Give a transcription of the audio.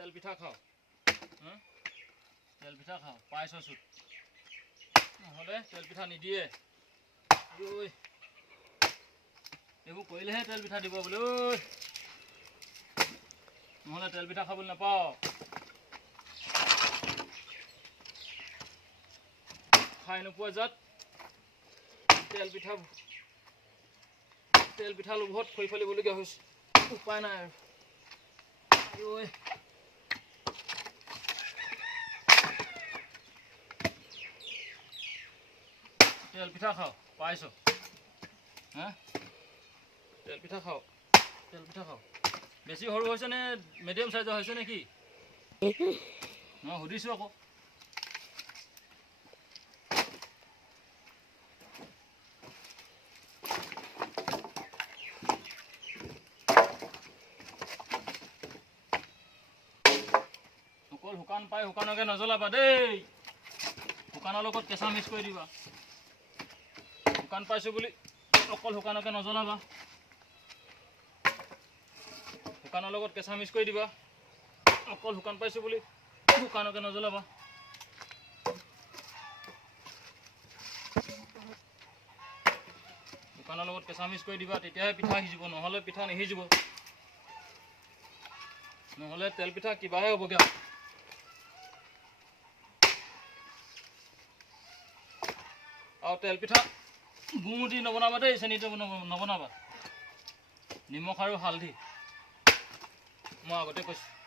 তেল পিঠা খাওঁ তেল পিঠা খাওঁ পাইছ চুত নহ'লে তেল পিঠা নিদিয়ে এইবোৰ কৰিলেহে তেল পিঠা দিব বোলে নহ'লে তেল পিঠা খাবলৈ নাপাওঁ খাই নোপোৱা যাত তেল পিঠা লোভত খৰি ফালিবলগীয়া হৈছে উপায় নাই আৰু তেল পিঠা খাওঁ পাইছ তেল পিঠা খাওঁ বেছি সৰু হৈছে নে মিডিয়াম সাইজৰ হৈছে নেকি মই সুধিছোঁ আকৌ অকল শুকান পাই শুকানকে নজ্বলাবা দেই শুকানৰ লগত কেঁচা মিক্স কৰি দিবা শুকান পাইছোঁ বুলি অকল শুকানকে নজ্বলাবা শুকানৰ লগত কেঁচা মিক্স কৰি দিবা অকল শুকান পাইছোঁ বুলি শুকানকে নজ্বলাবা শুকানৰ লগত কেঁচা মিক্স কৰি দিবা তেতিয়াহে পিঠা সিজিব নহ'লে পিঠা নিসিজিব নহ'লে তেল পিঠা কিবাহে হ'বগৈ আৰু তেল পিঠা গুড় দি নবনাবা দেই চেনিটো নবনাবা নিমখ আৰু হালধি মই আগতে কৈছোঁ